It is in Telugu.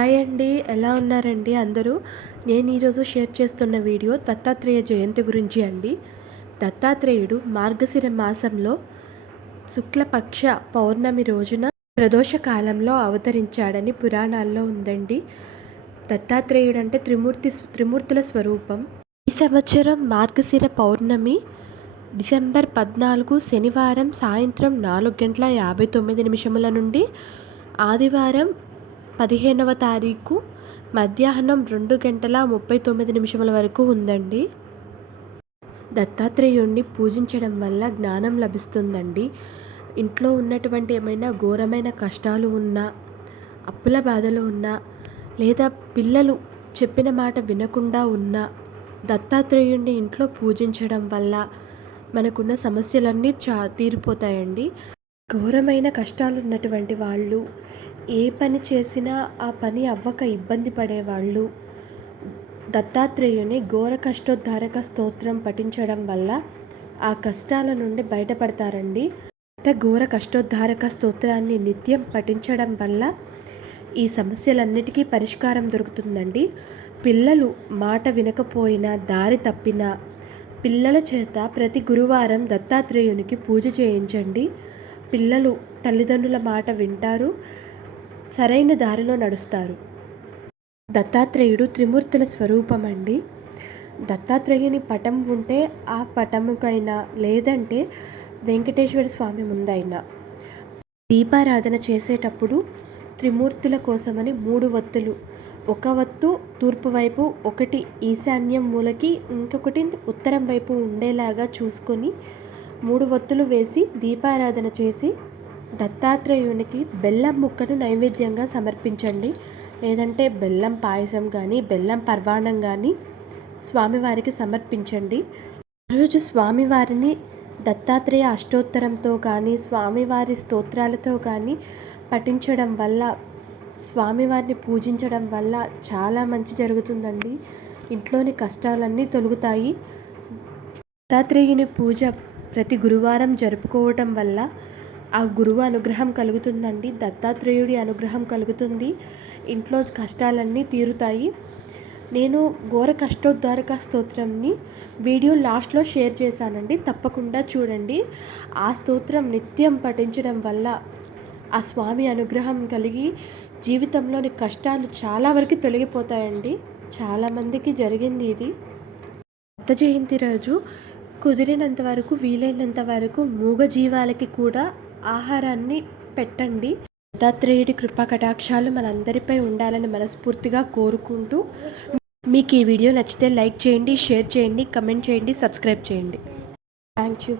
హాయ్ అండి. ఎలా ఉన్నారండి అందరూ? నేను ఈరోజు షేర్ చేస్తున్న వీడియో దత్తాత్రేయ జయంతి గురించి అండి. దత్తాత్రేయుడు మార్గశిర మాసంలో శుక్లపక్ష పౌర్ణమి రోజున ప్రదోష కాలంలో అవతరించాడని పురాణాల్లో ఉందండి. దత్తాత్రేయుడు అంటే త్రిమూర్తుల స్వరూపం. ఈ సంవత్సరం మార్గశిర పౌర్ణమి డిసెంబర్ 14 శనివారం సాయంత్రం 4:59 నుండి ఆదివారం 15వ తారీఖు మధ్యాహ్నం 2:39 వరకు ఉందండి. దత్తాత్రేయుణ్ణి పూజించడం వల్ల జ్ఞానం లభిస్తుందండి. ఇంట్లో ఉన్నటువంటి ఏమైనా ఘోరమైన కష్టాలు ఉన్నా, అప్పుల బాధలు ఉన్నా, లేదా పిల్లలు చెప్పిన మాట వినకుండా ఉన్నా దత్తాత్రేయుణ్ణి ఇంట్లో పూజించడం వల్ల మనకున్న సమస్యలన్నీ తీరిపోతాయండి. ఘోరమైన కష్టాలు ఉన్నటువంటి వాళ్ళు, ఏ పని చేసినా ఆ పని అవ్వక ఇబ్బంది పడేవాళ్ళు దత్తాత్రేయుని ఘోర కష్టోద్ధారక స్తోత్రం పఠించడం వల్ల ఆ కష్టాల నుండి బయటపడతారండి. ఘోర కష్టోద్ధారక స్తోత్రాన్ని నిత్యం పఠించడం వల్ల ఈ సమస్యలన్నిటికీ పరిష్కారం దొరుకుతుందండి. పిల్లలు మాట వినకపోయినా, దారి తప్పినా పిల్లల చేత ప్రతి గురువారం దత్తాత్రేయునికి పూజ చేయించండి. పిల్లలు తల్లిదండ్రుల మాట వింటారు, సరైన దారిలో నడుస్తారు. దత్తాత్రేయుడు త్రిమూర్తుల స్వరూపం అండి. దత్తాత్రేయుని పటం ఉంటే ఆ పటముకైనా, లేదంటే వెంకటేశ్వర స్వామి ముందైనా దీపారాధన చేసేటప్పుడు త్రిమూర్తుల కోసమని 3 వత్తులు, ఒక వత్తు తూర్పు వైపు, ఒకటి ఈశాన్యం మూలకి, ఇంకొకటి ఉత్తరం వైపు ఉండేలాగా చూసుకొని 3 వత్తులు వేసి దీపారాధన చేసి దత్తాత్రేయునికి బెల్లం ముక్కను నైవేద్యంగా సమర్పించండి. లేదంటే బెల్లం పాయసం కానీ, బెల్లం పర్వాణం కానీ స్వామివారికి సమర్పించండి. ఈరోజు స్వామివారిని దత్తాత్రేయ అష్టోత్తరంతో కానీ, స్వామివారి స్తోత్రాలతో కానీ పఠించడం వల్ల, స్వామివారిని పూజించడం వల్ల చాలా మంచి జరుగుతుందండి. ఇంట్లోని కష్టాలన్నీ తొలగుతాయి. దత్తాత్రేయుని పూజ ప్రతి గురువారం జరుపుకోవటం వల్ల ఆ గురువు అనుగ్రహం కలుగుతుందండి. దత్తాత్రేయుడి అనుగ్రహం కలుగుతుంది. ఇంట్లో కష్టాలన్నీ తీరుతాయి. నేను ఘోర కష్టోద్ధారక స్తోత్రంని వీడియో లాస్ట్లో షేర్ చేశానండి, తప్పకుండా చూడండి. ఆ స్తోత్రం నిత్యం పఠించడం వల్ల ఆ స్వామి అనుగ్రహం కలిగి జీవితంలోని కష్టాలు చాలా వరకు తొలగిపోతాయండి. చాలామందికి జరిగింది ఇది. దత్త జయంతి రోజు కుదిరినంత వరకు, వీలైనంత వరకు మూగజీవాలకి కూడా ఆహారాన్ని పెట్టండి. దత్తాత్రేయుడి కృపా కటాక్షాలు మనందరిపై ఉండాలని మనస్ఫూర్తిగా కోరుకుంటూ, మీకు ఈ వీడియో నచ్చితే లైక్ చేయండి, షేర్ చేయండి, కమెంట్ చేయండి, సబ్స్క్రైబ్ చేయండి. Thank you.